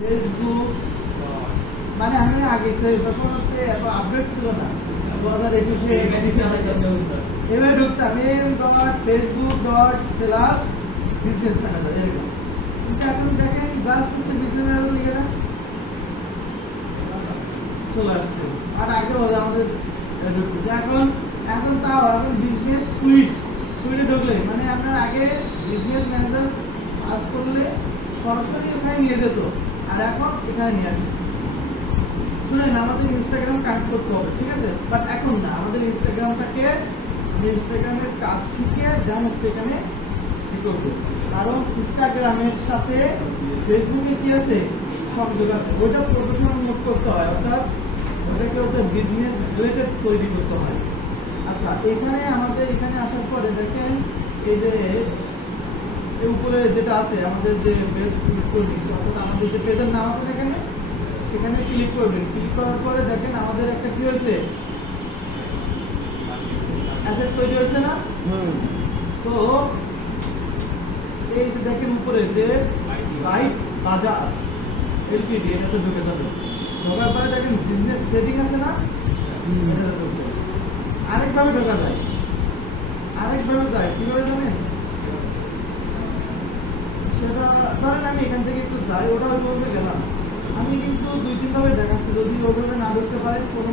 Facebook মানে আমি আগে যখন হচ্ছে এত আপডেট ছিল না 2021-এ এবার ঢুকতাম facebook.slash/business manager এরকম। কিন্তু এখন দেখেন জাস্ট হচ্ছে বিজনেস ম্যানেজার লিখে না চলে আসছে। আর আগে আমাদের ঢুকতে এখন তাও এখন বিজনেস সুইটে ঢুকলে মানে আপনার আগে বিজনেস ম্যানেজার সার্চ করলে সরাসরি ওখানে নিয়ে যেত, আর এখন এখানে নিয়ে আসে। শুনেন, আমাদের ইনস্টাগ্রাম কানেক্ট করতে হবে, ঠিক আছে, বাট এখন না। আমাদের ইনস্টাগ্রামের কাজ শিখে যেন সেখানে কি করবে, কারণ ইনস্টাগ্রামের সাথে ফেসবুকে কি আছে সংযোগ আছে, ওইটা প্রফেশনাল মোড করতে হয়, অর্থাৎ ওটাকে হচ্ছে বিজনেস রিলেটেড তৈরি করতে হয়। আচ্ছা, আমাদের এখানে আসার পরে দেখেন এই যে উপরে যেটা আছে আমাদের যে বেস ক্লিক করবি, অর্থাৎ আমাদের যে পেজের নাম আছে এখানে ক্লিক করবেন। ক্লিক করার পরে দেখেন আমাদের একটা কি হয়েছে, অ্যাসেট তৈরি হয়েছে না? তো এই যে দেখেন উপরে যে রাইট বাজার এলটিডি, এটাতে ঢুকে যাবে। ঢোকার পরে দেখেন বিজনেস সেটিং আছে না, আরেকভাবে ঢোকা যায়, কিভাবে জানেন? সেটা ধরেন আমি এখান থেকে একটু যাই, ওটা বলতে গেলাম। আমি কিন্তু 2-3 ভাবে দেখাচ্ছি, যদি ওইভাবে না ঢুকতে পারেন কোনো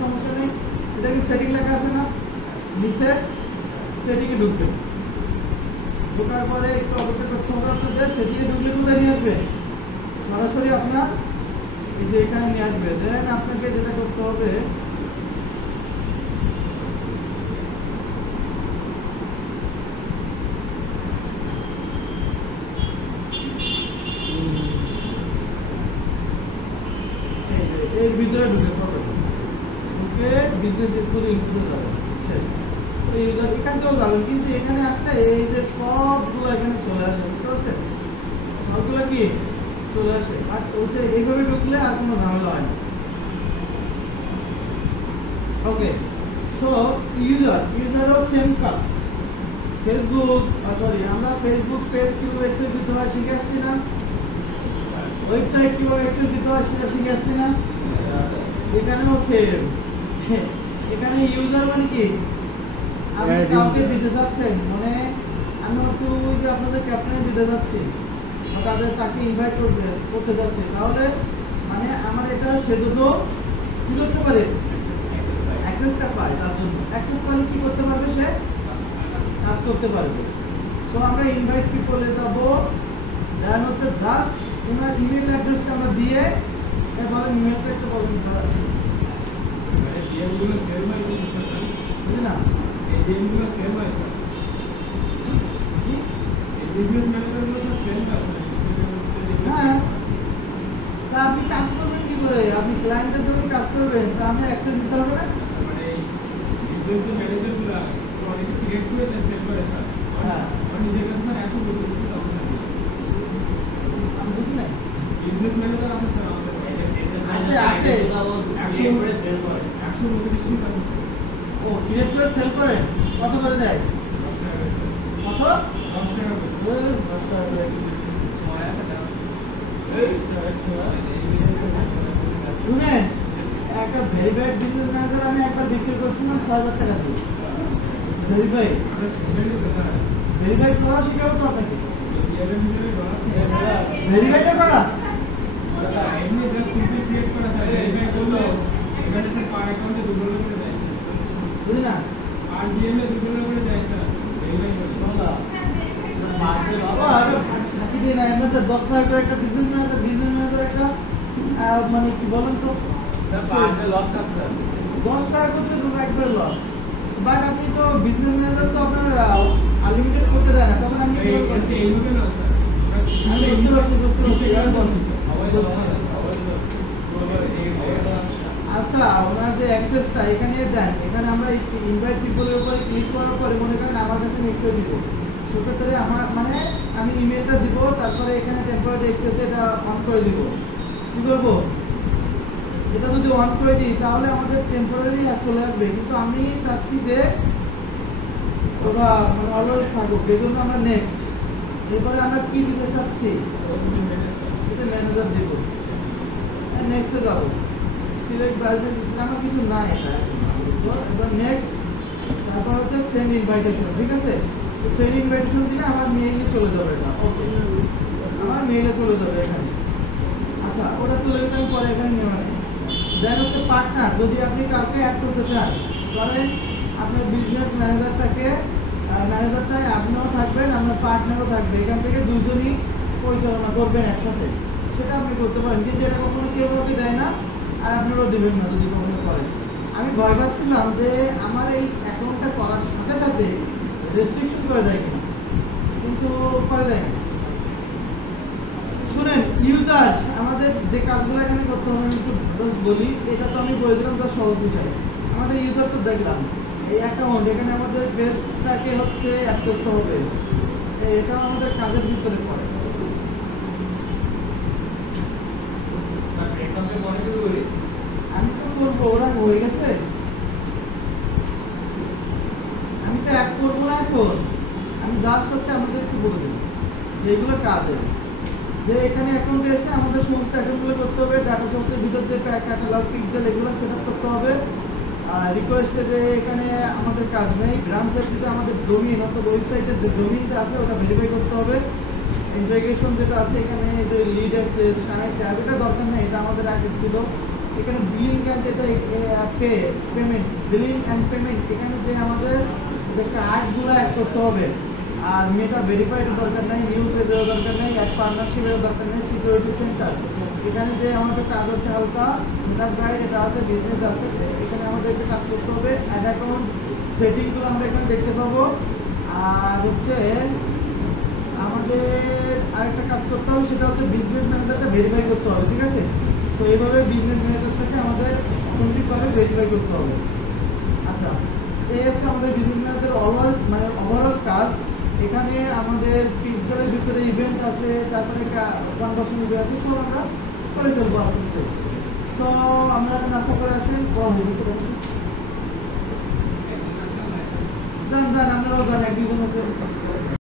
সমস্যা নেই। এটা কি সেটিং লেখা আছে না, নিচে সেটিংয়ে ঢুকবে। ঢোকার পরে একটু অপেক্ষা করতে হবে, সেটিংয়ে ঢুকলে কোথায় নিয়ে আসবে? সরাসরি আপনার এই যে এখানে নিয়ে আসবে। দেন আপনাকে যেটা করতে হবে, এর ভিতরে ঢুকে বিজনেস ইনপুটে যাবেন, শেষ। এখান থেকেও যাবেন, কিন্তু এখানে আসলে এই যে সবগুলো এখানে চলে আসে, বুঝতে পারছেন? সবগুলো কি চলে আসে, আর ওইটা এইভাবে ঢুকলে আর কোনো ঝামেলা হয় না। ওকে, সো ইউজারও সেম কাজ। আমরা ফেসবুক পেজ কিভাবে অ্যাক্সেস দিতে হয় শিখে আসছি না? ওয়েবসাইট কিভাবে অ্যাক্সেস দিতে হয় সেটা শিখে আসছি না? এখানেও সেম। এখানে ইউজার মানে কি, আপনি কাউকে দিতে চাচ্ছেন, মানে আমি হচ্ছে ওই যে আপনাদের ক্যাপ্টেনে দিতে যাচ্ছি, তাকে ইনভাইট করতে যাচ্ছি, তাহলে মানে আমার এটা সে দুটো কি করতে পারে, অ্যাক্সেসটা পায়। তার জন্য অ্যাক্সেস পাইলে কি করতে পারবে, সে কাজ করতে পারবে। সো আমরা ইনভাইট পিপলে যাব, দেন হচ্ছে জাস্ট ওনার ইমেল অ্যাড্রেসটা আমরা দিয়ে বলেন, ইমেলটা একটু বলেন না, হ্যাঁ। তা আপনি কাজ করবেন কি করে? আপনি ক্লায়েন্টের জন্য কাজ করবেন, তা আপনি অ্যাক্সেস দিতে হবে না? হ্যাঁ, আমি বুঝি নাই। আছে ও ক্রিয়েট করে সেল করেন, কত করে দেয়? কত? 10 টাকা। শুনেন, একটা ভেরিফাইড বিজনেস ম্যানেজার আমি একবার বিক্রি করছিলাম 6,000 টাকা দিয়ে। ভেরিফাইড করা শিখাবো তো আপনাকে, ভেরিফাইডটা করা বুঝলি না? ফাঁকি দিয়ে না, এর মধ্যে 10 টাকা করে একটা বিজনেস ম্যানেজার একটা মানে কি বলেন তো, 10 টাকা করতে একবার লস। বাট আপনি তো বিজনেস ম্যানেজার, তো আপনার আনলিমিটেড করতে দেয় না, তখন আমি বুঝতে পারছি। আচ্ছা, ওনার যে অ্যাক্সেসটা এখানে দেন, এখানে আমরা ইনভাইট পিপলের উপরে ক্লিক করার পরে মনে করেন আমার কাছে অ্যাক্সেস দিব, সেক্ষেত্রে আমার মানে আমি ইমেলটা দিব, তারপরে এখানে টেম্পোরারি অ্যাক্সেস এটা অন করে দিব। কি করবো, এটা যদি অন করে দিই তাহলে আমাদের টেম্পোরারি চলে আসবে, কিন্তু আমি চাচ্ছি যে ওরা মানে অলওয়েজ থাকুক, এই জন্য আমরা নেক্সট। এরপরে আমরা কি দিতে চাচ্ছি, এটা ম্যানেজার দেবো। নেক্সটে যাব। সিলেক্ট বিজনেস দিছিলাম, আমার কিছু নাই এটা। তো এবার নেক্সট, তারপর হচ্ছে সেন্ড ইনভাইটেশন, ঠিক আছে? তো সেন্ড ইনভাইটেশন দিলে আমার মেইলে চলে যাবে এটা। ওকে, আমার মেইলে চলে যাবে এখানে। আচ্ছা, ওটা চলে গেছে, আমি পরে এখানে নেওয়া নেই। দেন হচ্ছে পার্টনার, যদি আপনি কাউকে অ্যাড করতে চান, ধরেন আপনার বিজনেস ম্যানেজারটাই আপনিও থাকবেন, আপনার পার্টনারও থাকবে, এখান থেকে দুজনই পরিচালনা করবেন একসাথে, সেটা আপনি করতে পারেন। কিন্তু এটা কখনো কেউ কাউকে দেয় না, আর আপনারাও দেবেন না যদি কখনো করেন। আমি ভয় পাচ্ছিলাম যে আমার এই অ্যাকাউন্টটা করার সাথে সাথে রেস্ট্রিকশন করে দেয় কিনা, কিন্তু করে দেয় না। শুনেন, ইউজার আমাদের যে কাজগুলো এখানে করতে হবে আমি একটু বলি, এটা তো আমি বলে দিলাম তার সহজ বুঝাই। আমাদের ইউজার তো দেখলাম, এই অ্যাকাউন্ট, এখানে আমাদের পেজটাকে হচ্ছে অ্যাড করতে হবে, এটা আমাদের কাজের ভিতরে পড়ে। আমি তো করবো, ওরা হয়ে গেছে, আমি তো এক করবো না এখন, আমি জাস্ট হচ্ছে আমাদের একটু বলে দিই যেগুলো কাজে, যে এখানে অ্যাকাউন্টে এসে আমাদের সমস্ত অ্যাকাউন্টগুলো করতে হবে, ডাটা সোর্সের ভিতর দিয়ে ক্যাটালগ পিক্সেল এগুলো সেট আপ করতে হবে। আর রিকোয়েস্টে যে এখানে আমাদের কাজ নেই, ব্রাঞ্চ সেফটিতে আমাদের ডোমিন অর্থাৎ ওয়েবসাইটের যে ডোমিনটা আছে ওটা ভেরিফাই করতে হবে। ইন্টিগ্রেশন যেটা আছে এখানে, যে লিড অ্যাক্সেস, কানেক্ট ট্যাব, এটা দরকার নেই, এটা আমাদের আগে ছিল। এখানে বিলিং অ্যান্ড যেটা পেমেন্ট, বিলিং অ্যান্ড পেমেন্ট, এখানে যে আমাদের কার্ডগুলো অ্যাড করতে হবে। আর মেটা ভেরিফাইডের দরকার নাই, নিউ পেজেরও দরকার নেই, এক পার্টনারশিপেরও দরকার নেই। সিকিউরিটি সেন্টার, এখানে যে আমাদের কাজ আছে হালকা, সেটআপ গাইড এটা আছে, বিজনেস আছে, এখানে আমাদের একটা কাজ করতে হবে। অ্যাড অ্যাকাউন্ট সেটিংগুলো আমরা এখানে দেখতে পাবো। আর হচ্ছে আমাদের আরেকটা কাজ করতে হবে, সেটা হচ্ছে বিজনেস ম্যানেজারটা ভেরিফাই করতে হবে, ঠিক আছে? তো এইভাবে বিজনেস ম্যানেজারটাকে আমাদের অটোমেটিকভাবে ভেরিফাই করতে হবে। আচ্ছা, এই হচ্ছে আমাদের বিজনেস ম্যানেজার ওভারঅল কাজ। এখানে আমাদের পিক্সেলের ভিতরে ইভেন্ট আছে, তারপরে কনভার্সন ইভেন্ট আছে, সব আমরা করে ফেলবো আস্তে আস্তে। সো আমরা নাস্তা করে আসেন, কম হয়ে গেছে, যান আপনারাও যান, এক দুজন আছে।